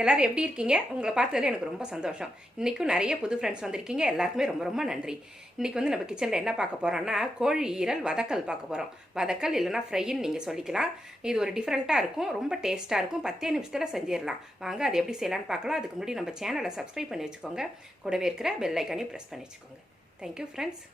எல்லாரும் எப்படி இருக்கீங்க? உங்களை பார்த்ததில் எனக்கு ரொம்ப சந்தோஷம். இன்றைக்கும் நிறைய புது ஃப்ரெண்ட்ஸ் வந்திருக்கீங்க. எல்லாருக்குமே ரொம்ப ரொம்ப நன்றி. இன்றைக்கி வந்து நம்ம கிச்சனில் என்ன பார்க்க போகிறோம்னா கோழி ஈரல் வதக்கல் பார்க்க போகிறோம் வதக்கல் இல்லைன்னா ஃப்ரைன்னு நீங்கள் சொல்லிக்கலாம். இது ஒரு டிஃப்ரெண்ட்டாக இருக்கும். ரொம்ப டேஸ்ட்டாக இருக்கும். பத்தே நிமிஷத்தில் செஞ்சிடலாம். வாங்க அது எப்படி செய்யலாம்னு பார்க்கலாம். அதுக்கு முன்னாடி நம்ம சேனலை சப்ஸ்கிரைப் பண்ணி வச்சுக்கோங்க. கூடவே இருக்கிற பெல்லைக்கானையும் ப்ரெஸ் பண்ணி வச்சுக்கோங்க. தேங்க்யூ ஃப்ரெண்ட்ஸ்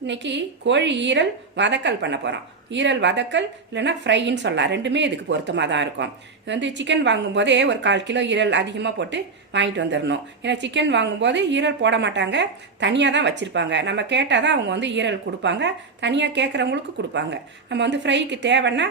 இன்னைக்கு கோழி ஈரல் வதக்கல் பண்ண போகிறோம் ஈரல் வதக்கல் இல்லைன்னா ஃப்ரைன்னு சொல்லலாம். ரெண்டுமே இதுக்கு பொருத்தமாக தான் இருக்கும். இது வந்து சிக்கன் வாங்கும்போதே ஒரு கால் கிலோ ஈரல் அதிகமாக போட்டு வாங்கிட்டு வந்துடணும் ஏன்னா சிக்கன் வாங்கும்போது ஈரல் போட மாட்டாங்க. தனியாக தான் வச்சுருப்பாங்க. நம்ம கேட்டால் தான் அவங்க வந்து ஈரல் கொடுப்பாங்க. தனியாக கேட்குறவங்களுக்கு கொடுப்பாங்க. நம்ம வந்து ஃப்ரைக்கு தேவைன்னா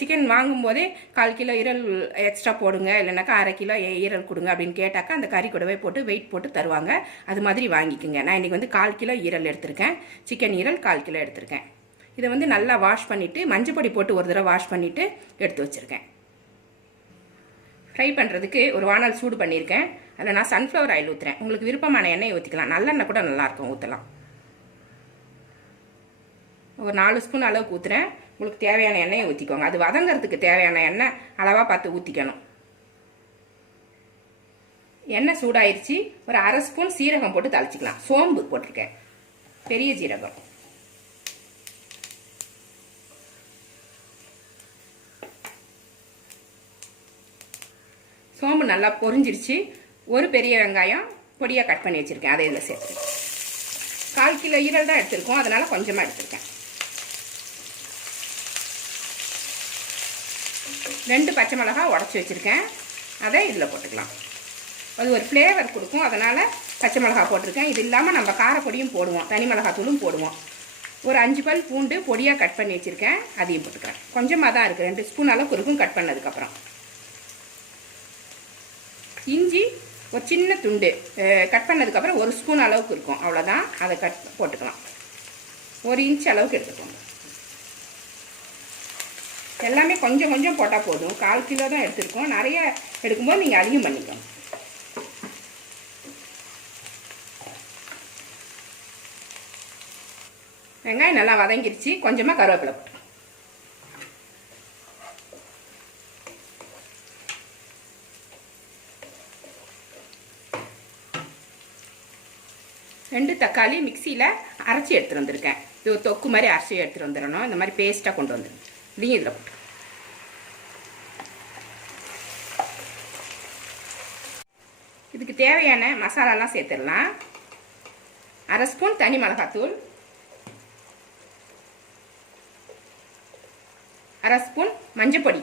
சிக்கன் வாங்கும்போதே கால் கிலோ ஈரல் எக்ஸ்ட்ரா போடுங்க. இல்லைனாக்கா அரை கிலோ ஈரல் கொடுங்க அப்படின்னு கேட்டாக்கா அந்த கறி கூடவே போட்டு வெயிட் போட்டு தருவாங்க. அது மாதிரி வாங்கிக்கோங்க. நான் இன்றைக்கி வந்து கால் கிலோ ஈரல் எடுத்திருக்கேன். சிக்கன் ஈரல் கால் கிலோ எடுத்திருக்கேன். இதை வந்து நல்லா வாஷ் பண்ணிவிட்டு மஞ்சப்பொடி போட்டு ஒரு தடவை வாஷ் பண்ணிவிட்டு எடுத்து வச்சுருக்கேன். ஃப்ரை பண்ணுறதுக்கு ஒரு வானல் சூடு பண்ணியிருக்கேன் அதில் நான் சன்ஃப்ளவர் ஆயில் ஊற்றுறேன் உங்களுக்கு விருப்பமான எண்ணெய் ஊற்றிக்கலாம் நல்லெண்ணெய் கூட நல்லாயிருக்கும் ஊற்றலாம் ஒரு நாலு ஸ்பூன் அளவுக்கு ஊற்றுறேன் உங்களுக்கு தேவையான எண்ணெயை ஊற்றிக்கோங்க அது வதங்கிறதுக்கு தேவையான எண்ணெய் அளவாக பார்த்து ஊற்றிக்கணும் எண்ணெய் சூடாயிருச்சு. ஒரு அரை ஸ்பூன் சீரகம் போட்டு தாளிச்சிக்கலாம். சோம்பு போட்டிருக்கேன். பெரிய ஜீரகம் சோம்பு நல்லா பொரிஞ்சிருச்சு. ஒரு பெரிய வெங்காயம் பொடியாக கட் பண்ணி வச்சுருக்கேன். அதை இதில் சேர்த்துருக்கேன் கால் கிலோ ஈரல் தான் எடுத்திருக்கோம். அதனால் கொஞ்சமாக எடுத்திருக்கேன். ரெண்டு பச்சை மிளகா உடச்சி வச்சுருக்கேன். அதை இதில் போட்டுக்கலாம். அது ஒரு ஃப்ளேவர் கொடுக்கும். அதனால் பச்சை மிளகா போட்டிருக்கேன். இது இல்லாமல் நம்ம காரப்பொடியும் போடுவோம். தனி மிளகாத்தூளும் போடுவோம். ஒரு அஞ்சு பல் பூண்டு பொடியாக கட் பண்ணி வச்சுருக்கேன். அதையும் போட்டுக்கிறேன் கொஞ்சமாக தான் இருக்குது ரெண்டு ஸ்பூன் அளவுக்கு இருக்கும் கட் பண்ணதுக்கப்புறம் இஞ்சி ஒரு சின்ன துண்டு கட் பண்ணதுக்கப்புறம் ஒரு ஸ்பூன் அளவுக்கு இருக்கும். அவ்வளோதான் அதை கட் போட்டுக்கலாம். ஒரு இன்ச் அளவுக்கு எடுத்துக்கோங்க. எல்லாமே கொஞ்சம் கொஞ்சம் போட்டால் போதும். கால் கிலோ தான் எடுத்துருக்கோம். நிறைய எடுக்கும்போது நீங்கள் அதிகம் பண்ணிக்கோங்க. வெங்காயம் நல்லா வதங்கிருச்சு. கொஞ்சமாக கருவேப்பிலை போட்டு ரெண்டு தக்காளி மிக்சியில் அரைச்சி எடுத்துகிட்டு வந்திருக்கேன். இது தொக்கு மாதிரி அரைச்சி எடுத்துகிட்டு வந்துடணும். இந்த மாதிரி பேஸ்ட்டாக கொண்டு வந்துடும் இதையும் இதில் போட்டு. இதுக்கு தேவையான மசாலாலாம் சேர்த்துடலாம். அரை ஸ்பூன் தனி மிளகாத்தூள். அரை ஸ்பூன் மஞ்சப்பொடி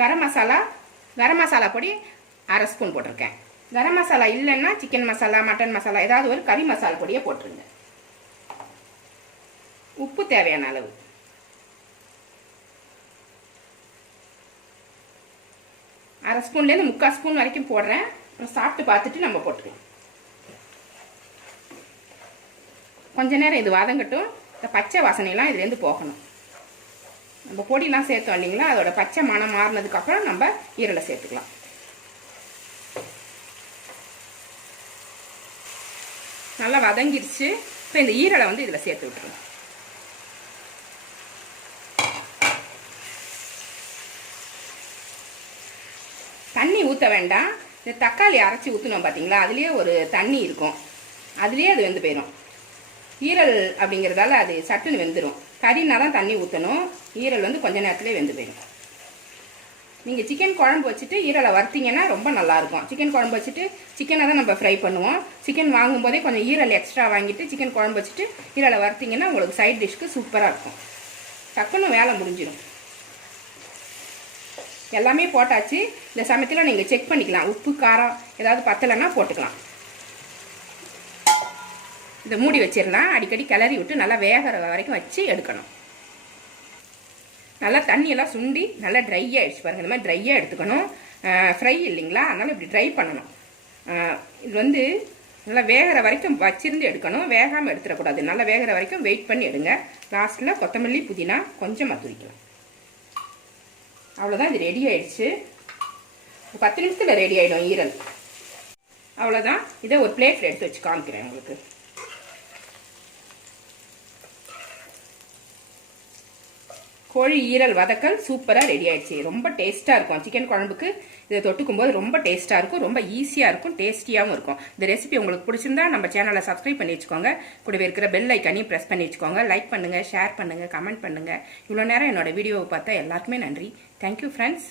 கரம் மசாலா கரம் மசாலா பொடி அரை ஸ்பூன் போட்டிருக்கேன். கரம் மசாலா இல்லைன்னா சிக்கன் மசாலா மட்டன் மசாலா ஏதாவது ஒரு கறி மசாலா பொடியை போட்டுருங்க. உப்பு தேவையான அளவு. அரை ஸ்பூன்லேருந்து முக்கால் ஸ்பூன் வரைக்கும் போடுறேன். அப்புறம் சாப்பிட்டு பார்த்துட்டு நம்ம போட்டுக்கலாம். கொஞ்ச நேரம் இது வதங்கட்டும். இந்த பச்சை வாசனையெல்லாம் இதுலேருந்து போகணும். நம்ம பொடியெலாம் சேர்த்தோம் இல்லைங்களா? அதோட பச்சை மனம் மாறினதுக்கப்புறம் நம்ம ஈரலை சேர்த்துக்கலாம். நல்லா வதங்கிருச்சு. இப்போ இந்த ஈரலை வந்து இதில் சேர்த்து விட்டுருங்க. தண்ணி ஊற்ற வேண்டாம். இந்த தக்காளி அரைச்சி ஊற்றணும் பார்த்தீங்களா அதுலேயே ஒரு தண்ணி இருக்கும். அதுலேயே அது வெந்து போயிடும் ஈரல் அப்படிங்கிறதால அது சட்டுன்னு வெந்துடும் கறினா தான் தண்ணி ஊற்றணும் ஈரல் வந்து கொஞ்ச நேரத்துலேயே வெந்து போயிடும் நீங்கள் சிக்கன் குழம்பு வச்சுட்டு ஈரலை வறுத்தீங்கன்னா ரொம்ப நல்லாயிருக்கும். சிக்கன் குழம்பு வச்சுட்டு சிக்கனை தான் நம்ம ஃப்ரை பண்ணுவோம். சிக்கன் வாங்கும்போதே கொஞ்சம் ஈரல் எக்ஸ்ட்ரா வாங்கிட்டு சிக்கன் குழம்பு வச்சுட்டு ஈரலை வறுத்தீங்கன்னா உங்களுக்கு சைட் டிஷ்க்கு சூப்பராக இருக்கும். டக்குன்னு வேலை முடிஞ்சிடும். எல்லாமே போட்டாச்சு. இந்த சமயத்தில் நீங்கள் செக் பண்ணிக்கலாம். உப்பு காரம் ஏதாவது பத்தலைன்னா போட்டுக்கலாம். இதை மூடி வச்சிடலாம். அடிக்கடி கிளறி விட்டு நல்லா வேகிற வரைக்கும் வச்சு எடுக்கணும். நல்லா தண்ணியெல்லாம் சுண்டி நல்லா ட்ரை ஆகிடுச்சு பாருங்கள் இந்த மாதிரி ட்ரையாக எடுத்துக்கணும். ஃப்ரை இல்லைங்களா? அதனால் இப்படி ட்ரை பண்ணணும். இது வந்து நல்லா வேகிற வரைக்கும் வச்சிருந்து எடுக்கணும். வேகாமல் எடுத்துடக்கூடாது. நல்லா வேகிற வரைக்கும் வெயிட் பண்ணி எடுங்க. லாஸ்ட்டில் கொத்தமல்லி புதினா கொஞ்சமாக துரிக்கலாம். அவ்வளோதான் இது ரெடி ஆயிடுச்சு. ஒரு பத்து நிமிஷத்தில் ரெடி ஆகிடும் ஈரல். அவ்வளோதான் இதை ஒரு பிளேட்டில் எடுத்து வச்சு காமிக்கிறேன் உங்களுக்கு. கோழி ஈரல் வதக்கல் சூப்பராக ரெடி ஆயிடுச்சு. ரொம்ப டேஸ்ட்டாக இருக்கும். சிக்கன் குழம்புக்கு இதை தொட்டுக்கும் போது ரொம்ப டேஸ்ட்டாக இருக்கும். ரொம்ப ஈஸியாக இருக்கும். டேஸ்டியாகவும் இருக்கும். இந்த ரெசிபி உங்களுக்கு பிடிச்சிருந்தா நம்ம சேனலை சப்ஸ்கிரைப் பண்ணி வச்சுக்கோங்க. கூடவே இருக்கிற பெல் ஐக்கனையும் ப்ரெஸ் பண்ணி வச்சுக்கோங்க. லைக் பண்ணுங்கள் ஷேர் பண்ணுங்கள் கமெண்ட் பண்ணுங்கள் இவ்வளோ நேரம் என்னோட வீடியோவை பார்த்தா எல்லாருக்குமே நன்றி. Thank you friends